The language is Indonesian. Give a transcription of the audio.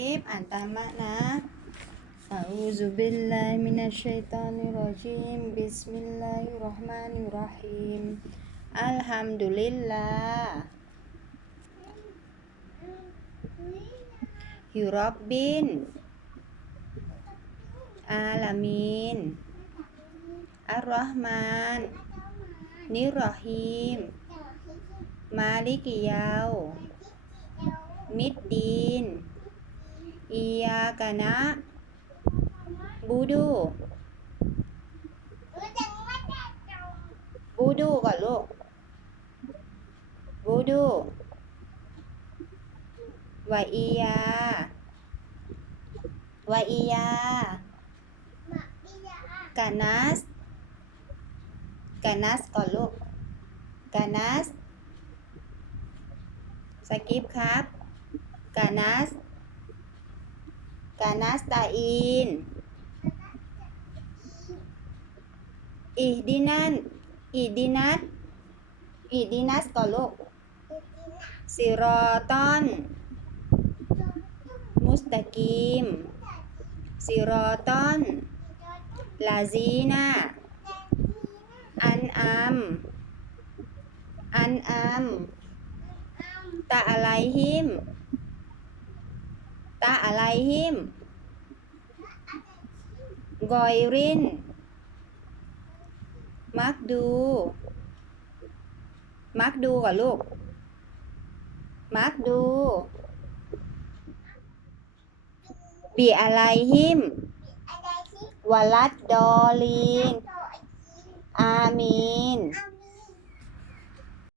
ลิปอ่านตามมะนะอะอูซุบิลลาฮิมินัชชัยตานิรรอจีมบิสมิลลาฮิรเราะห์มานิรเราะฮีมอัลฮัมดุลิลลาห์ฮิรับบิน อาลามีน อัลรอฮ์มานนิรรอฮีมมาลิกิยานากะนะบูดูบูดูก่อนลูกบูดูวะอียาวะอียากานัสกานัสก่อนลูกกานัสสกิปครับกานัส kanasta'in. Ihdinan ihdinat idinas tolok siroton. Mustaqim siroton. Lazina. An'am. An'am. Ta'alaihim. อะไรหิมกอยริน มักดู มักดูก่อนลูก มักดู บีอะไรหิมวลัดดอลีน อามี